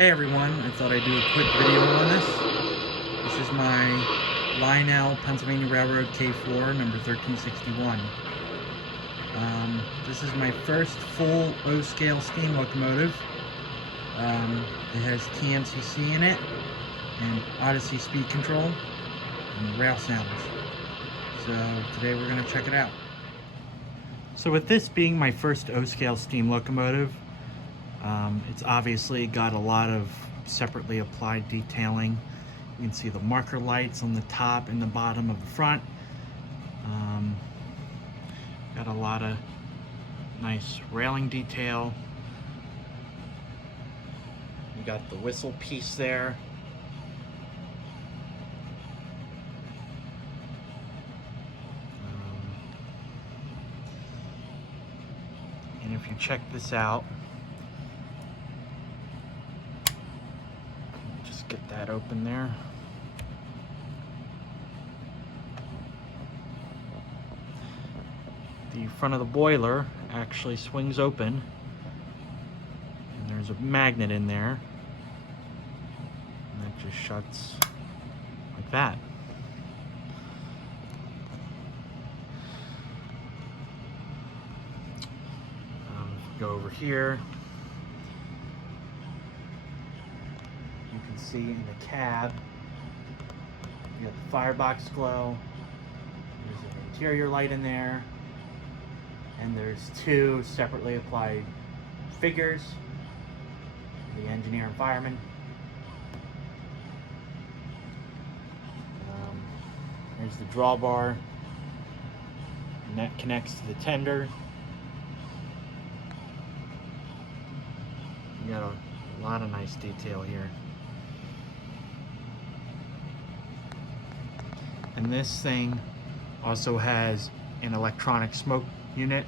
Hey everyone, I thought I'd do a quick video on this. This is my Lionel Pennsylvania Railroad K4 number 1361. This is my first full O-scale steam locomotive. It has TMCC in it, and Odyssey speed control, and rail sounds. So today we're going to check it out. So with this being my first O-scale steam locomotive, it's obviously got a lot of separately applied detailing. You can see the marker lights on the top and the bottom of the front. Got a lot of nice railing detail. You got the whistle piece there. And if you check this out, just get that open there. The front of the boiler actually swings open, and there's a magnet in there, and that just shuts like that. Go over here, you can see in the cab you got the firebox glow. There's an interior light in there, and there's two separately applied figures, the engineer and fireman. There's the drawbar, and that connects to the tender. You got a lot of nice detail here. And this thing also has an electronic smoke unit,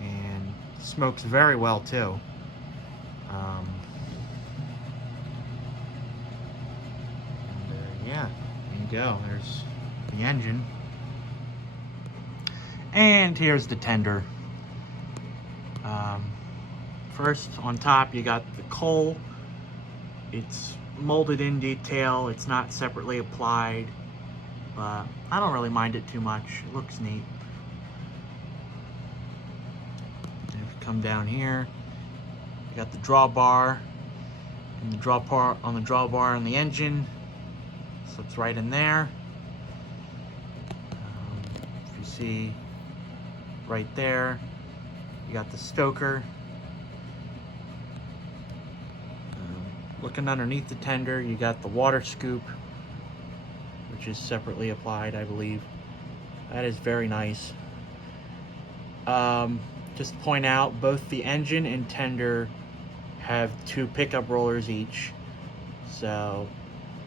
and smokes very well too. Yeah, there you go. There's the engine. And here's the tender. First, on top, you got the coal. It's molded in detail. It's not separately applied, but I don't really mind it too much. It looks neat. And if you come down here, you got the drawbar, and the drawbar on the drawbar on the engine slips right in there. If you see right there, you got the stoker. Looking underneath the tender, you got the water scoop, which is separately applied, I believe. That is very nice. Just to point out, both the engine and tender have two pickup rollers each, so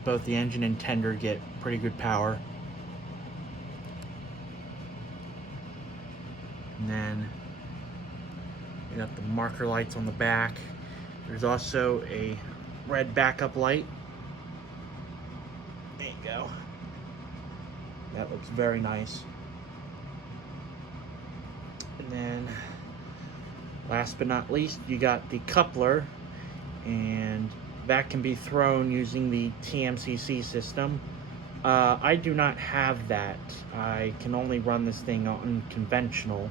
both the engine and tender get pretty good power. And then you got the marker lights on the back. There's also a red backup light. There you go. That looks very nice. And then last but not least, you got the coupler, and that can be thrown using the TMCC system. I do not have that. I can only run this thing on conventional,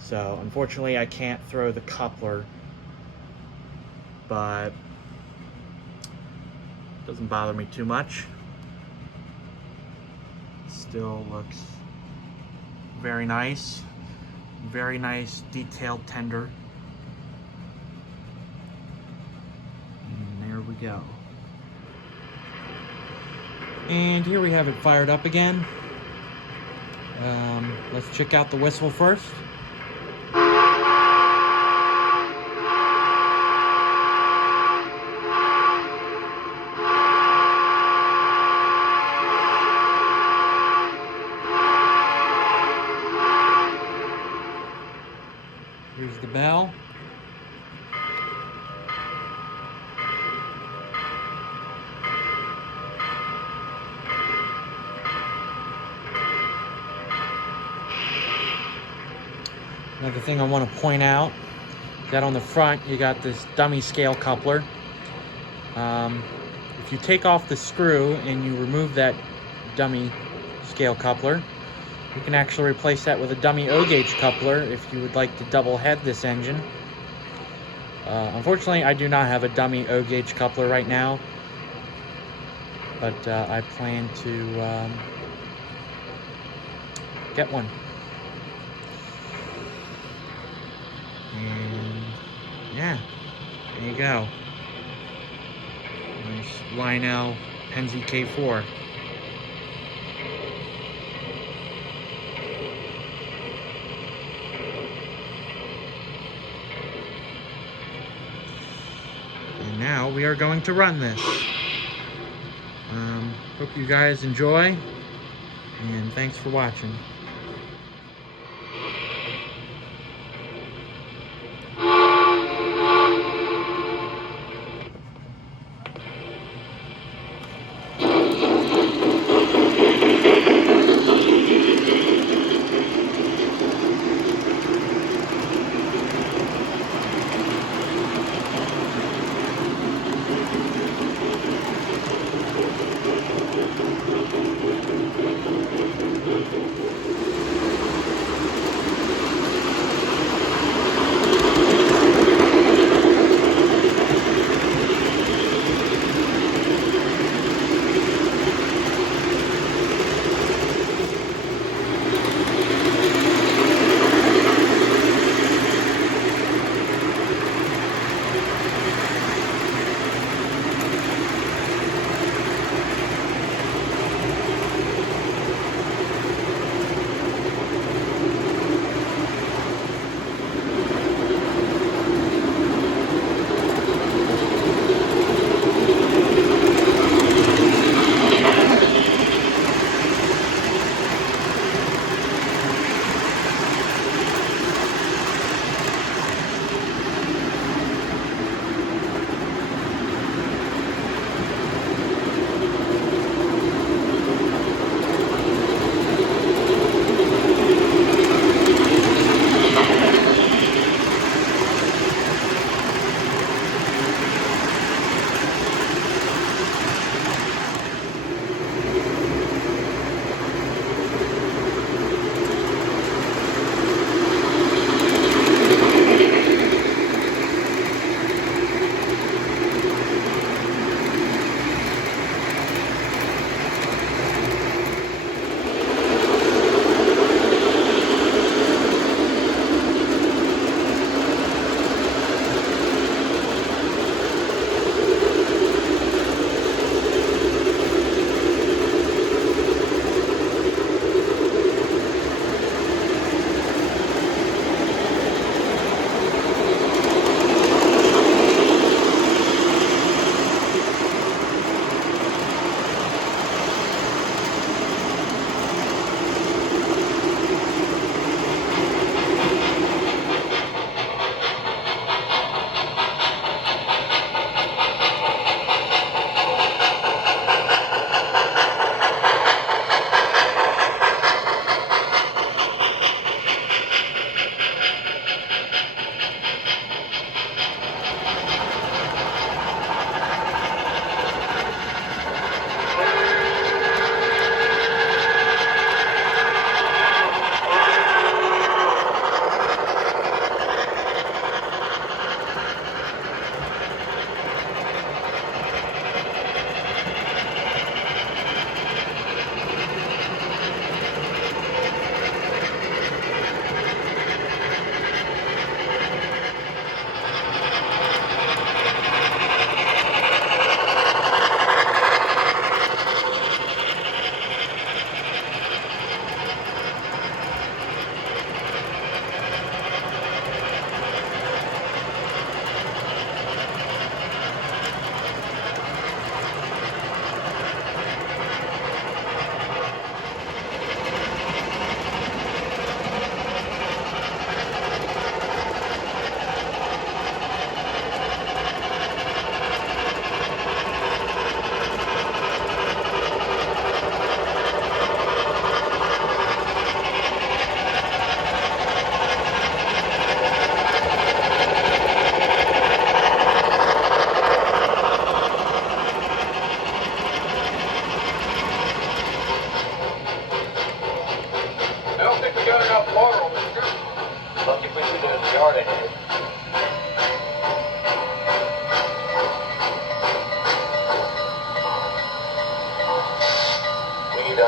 so unfortunately I can't throw the coupler, but doesn't bother me too much. Still looks very nice. Very nice detailed tender. And there we go. And here we have it fired up again. Let's check out the whistle first. Here's the bell. Another thing I want to point out is that on the front you got this dummy scale coupler. If you take off the screw and you remove that dummy scale coupler, you can actually replace that with a dummy O-gauge coupler if you would like to double head this engine. Unfortunately, I do not have a dummy O-gauge coupler right now, but I plan to get one. And yeah, there you go. Nice Lionel Penzi K4. And now we are going to run this. Hope you guys enjoy, and thanks for watching.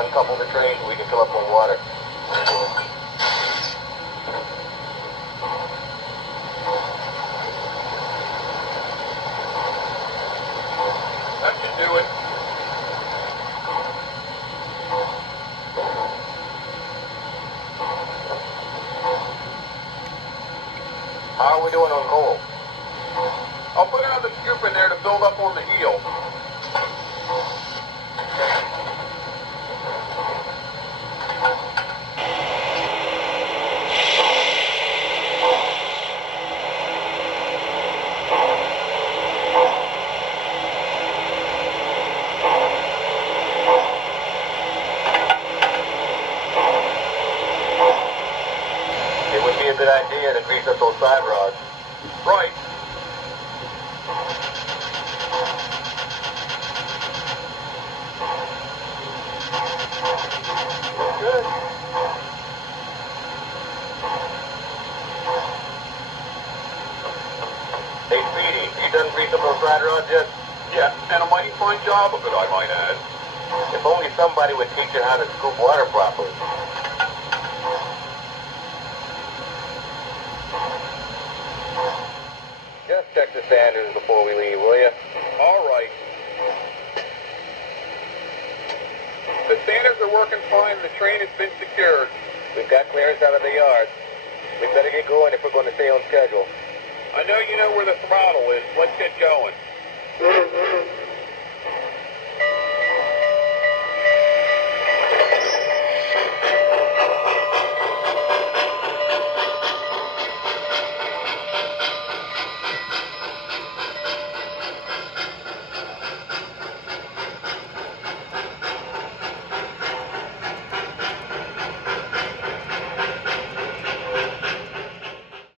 uncouple the train so we can fill up more water. That should do it. How are we doing on coal? I'll put another scoop in there to build up on the heel. It would be a good idea to grease up those side rods. Right. Good. Hey, Speedy, you done greasing up those side rods yet? Yeah, and a mighty fine job of it, I might add. If only somebody would teach you how to scoop water properly. Just check the sanders before we leave, will you? All right. The sanders are working fine and the train has been secured. We've got clearance out of the yard. We better get going if we're going to stay on schedule. I know you know where the throttle is. Let's get going.